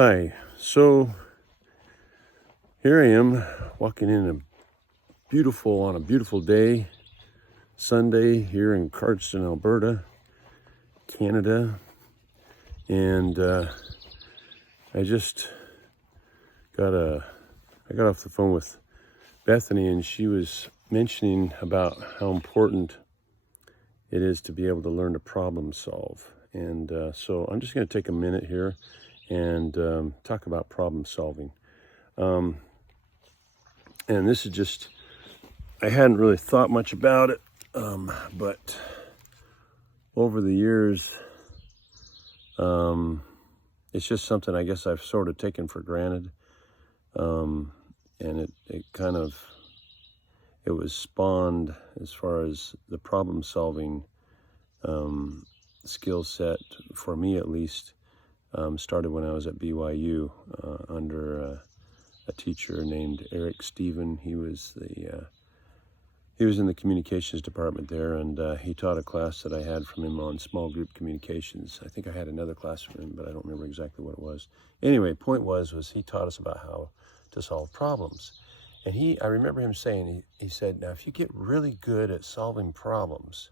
Hi. So here I am walking in on a beautiful day, Sunday here in Cardston, Alberta, Canada. And I just I got off the phone with Bethany, and she was mentioning about how important it is to be able to learn to problem solve. And so I'm just going to take a minute here and talk about problem solving. And this is just, I hadn't really thought much about it, but over the years, it's just something I guess I've sort of taken for granted. And it was spawned as far as the problem solving skill set, for me at least, started when I was at BYU under a teacher named Eric Stephen. He was in the communications department there, and he taught a class that I had from him on small group communications. I think I had another class from him, but I don't remember exactly what it was. Anyway, point was he taught us about how to solve problems. And I remember him saying, he said, now if you get really good at solving problems,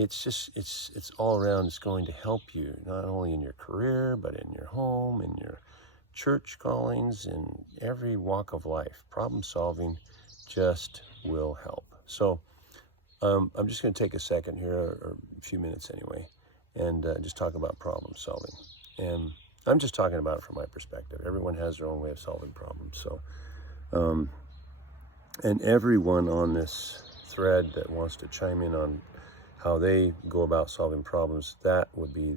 it's all around, it's going to help you, not only in your career, but in your home, in your church callings, in every walk of life. Problem solving just will help. So I'm just going to take a second here, or a few minutes anyway, and just talk about problem solving. And I'm just talking about it from my perspective. Everyone has their own way of solving problems. So, and everyone on this thread that wants to chime in on how they go about solving problems, that would be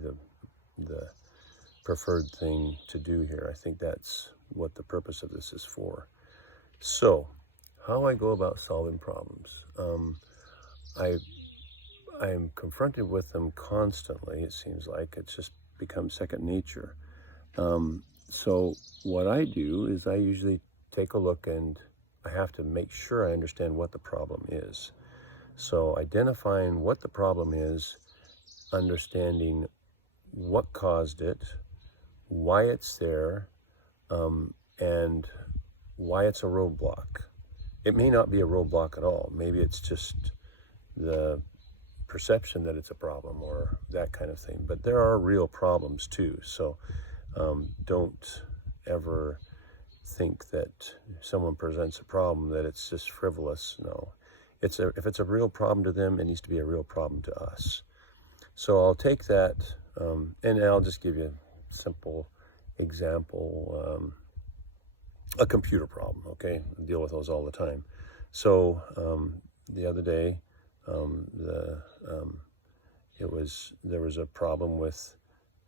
the preferred thing to do here. I think that's what the purpose of this is for. So, how I go about solving problems. I am confronted with them constantly. It seems like it's just become second nature. So what I do is I usually take a look, and I have to make sure I understand what the problem is. So identifying what the problem is, understanding what caused it, why it's there, and why it's a roadblock. It may not be a roadblock at all. Maybe it's just the perception that it's a problem or that kind of thing. But there are real problems too. So don't ever think that someone presents a problem that it's just frivolous. No, if it's a real problem to them, it needs to be a real problem to us. So I'll take that, and I'll just give you a simple example. A computer problem, okay? I deal with those all the time. So the other day, there was a problem with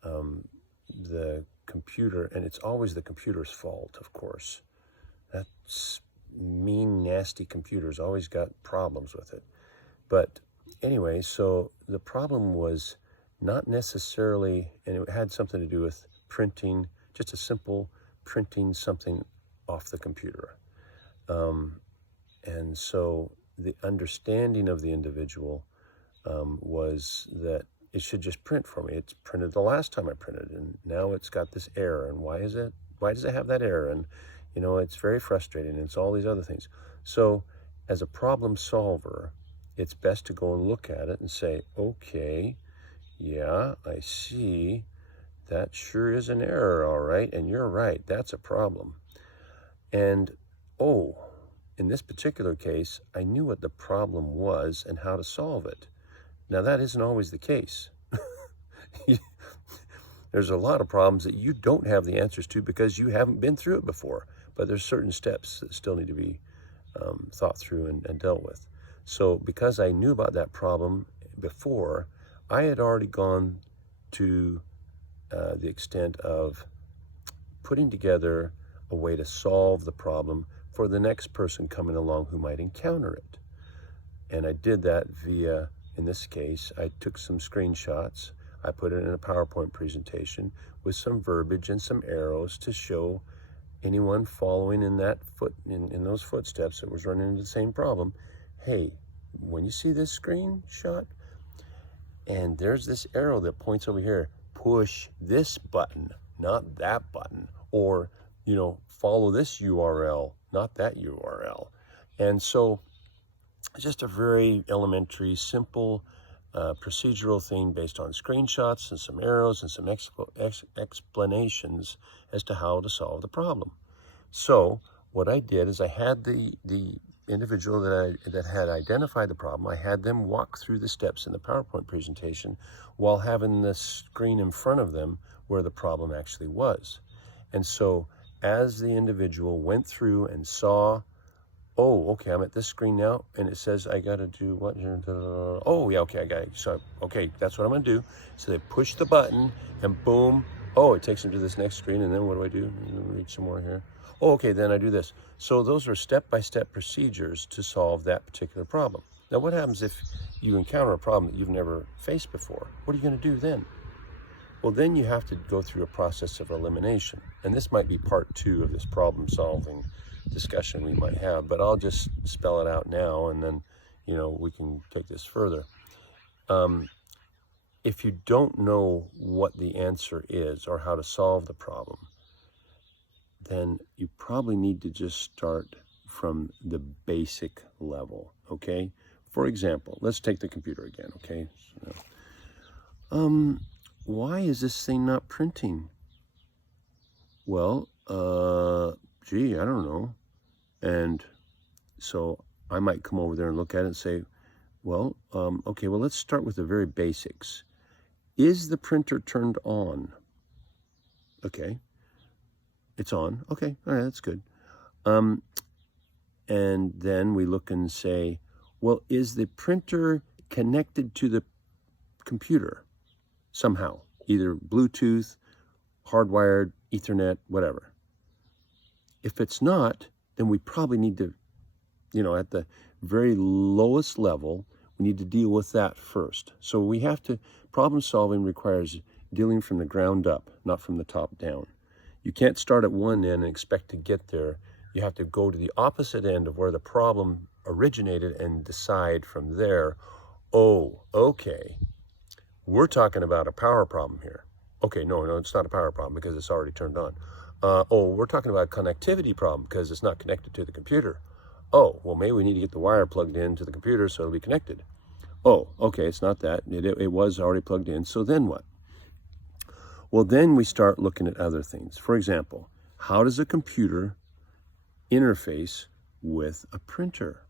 the computer, and it's always the computer's fault, of course. That's mean, nasty computers always got problems with it. But anyway, so the problem was not necessarily, and it had something to do with printing, just a simple printing something off the computer. And so the understanding of the individual was that it should just print for me. It's printed the last time I printed, and now it's got this error. And why does it have that error? And it's very frustrating, and it's all these other things. So as a problem solver, it's best to go and look at it and say, okay, yeah, I see, that sure is an error, all right, and you're right, that's a problem. And, in this particular case, I knew what the problem was and how to solve it. Now, that isn't always the case. There's a lot of problems that you don't have the answers to because you haven't been through it before. But there's certain steps that still need to be thought through and dealt with. So because I knew about that problem before, I had already gone to the extent of putting together a way to solve the problem for the next person coming along who might encounter it. And I did that via, in this case, I took some screenshots, I put it in a PowerPoint presentation with some verbiage and some arrows to show anyone following in those footsteps that was running into the same problem, hey, when you see this screenshot, and there's this arrow that points over here, push this button. not that button, or, follow this URL, not that URL. And so it's just a very elementary, simple procedural thing based on screenshots and some arrows and some explanations as to how to solve the problem. So what I did is I had the individual that had identified the problem, I had them walk through the steps in the PowerPoint presentation while having the screen in front of them where the problem actually was. And so as the individual went through and saw, oh, okay, I'm at this screen now, and it says I got to do what? Oh, yeah, okay, I got it. So, okay, that's what I'm going to do. So they push the button, and boom, oh, it takes them to this next screen, and then what do? Read some more here. Oh, okay, then I do this. So those are step-by-step procedures to solve that particular problem. Now, what happens if you encounter a problem that you've never faced before? What are you going to do then? Well, then you have to go through a process of elimination. And this might be part 2 of this problem-solving discussion we might have, but I'll just spell it out now, and then, we can take this further. If you don't know what the answer is or how to solve the problem, then you probably need to just start from the basic level, okay? For example, let's take the computer again, okay? Why is this thing not printing? Well, gee, I don't know. And so I might come over there and look at it and say, well, okay, well, let's start with the very basics. Is the printer turned on? Okay, it's on. Okay, all right, that's good. And then we look and say, well, is the printer connected to the computer somehow? Either Bluetooth, hardwired, Ethernet, whatever. If it's not, then we probably need to, at the very lowest level, we need to deal with that first. So we have to, problem solving requires dealing from the ground up, not from the top down. You can't start at one end and expect to get there. You have to go to the opposite end of where the problem originated and decide from there, oh, okay, we're talking about a power problem here. Okay, no, it's not a power problem because it's already turned on. Oh, we're talking about a connectivity problem because it's not connected to the computer. Oh, well, maybe we need to get the wire plugged into the computer so it'll be connected. Oh, okay, it's not that. It was already plugged in, so then what? Well, then we start looking at other things. For example, how does a computer interface with a printer?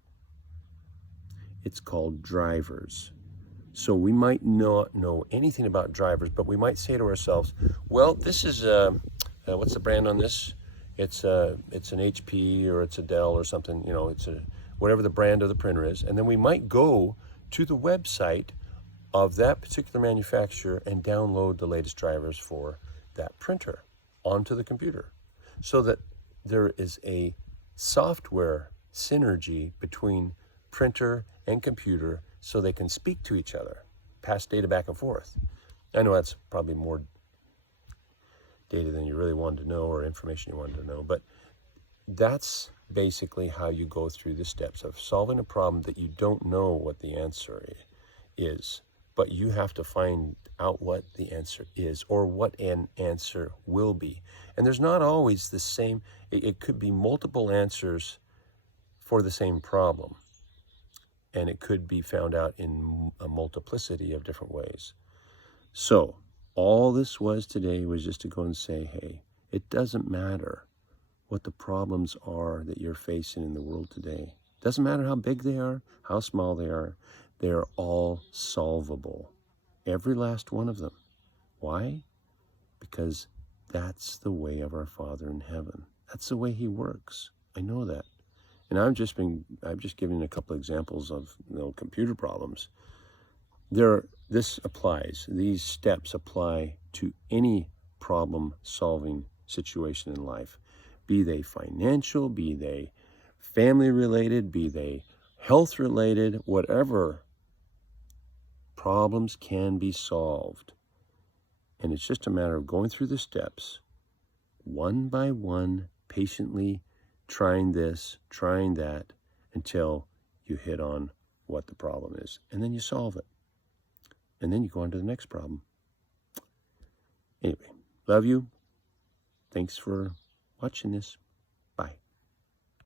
It's called drivers. So we might not know anything about drivers, but we might say to ourselves, well, this is, what's the brand on this? It's an HP or it's a Dell or something, it's whatever the brand of the printer is. And then we might go to the website of that particular manufacturer and download the latest drivers for that printer onto the computer, so that there is a software synergy between printer and computer so they can speak to each other, pass data back and forth. I know that's probably more data than you really wanted to know or information you wanted to know, but that's basically how you go through the steps of solving a problem that you don't know what the answer is, but you have to find out what the answer is or what an answer will be. And there's not always the same, it could be multiple answers for the same problem. And it could be found out in a multiplicity of different ways. So all this was today was just to go and say, hey, it doesn't matter what the problems are that you're facing in the world today. It doesn't matter how big they are, how small they are all solvable. Every last one of them. Why? Because that's the way of our Father in heaven. That's the way he works. I know that. And I've just given a couple examples of computer problems. This applies. These steps apply to any problem-solving situation in life, be they financial, be they family-related, be they health-related, whatever. Problems can be solved. And it's just a matter of going through the steps, one by one, patiently trying this, trying that, until you hit on what the problem is. And then you solve it. And then you go on to the next problem. Anyway, love you. thanks for watching this.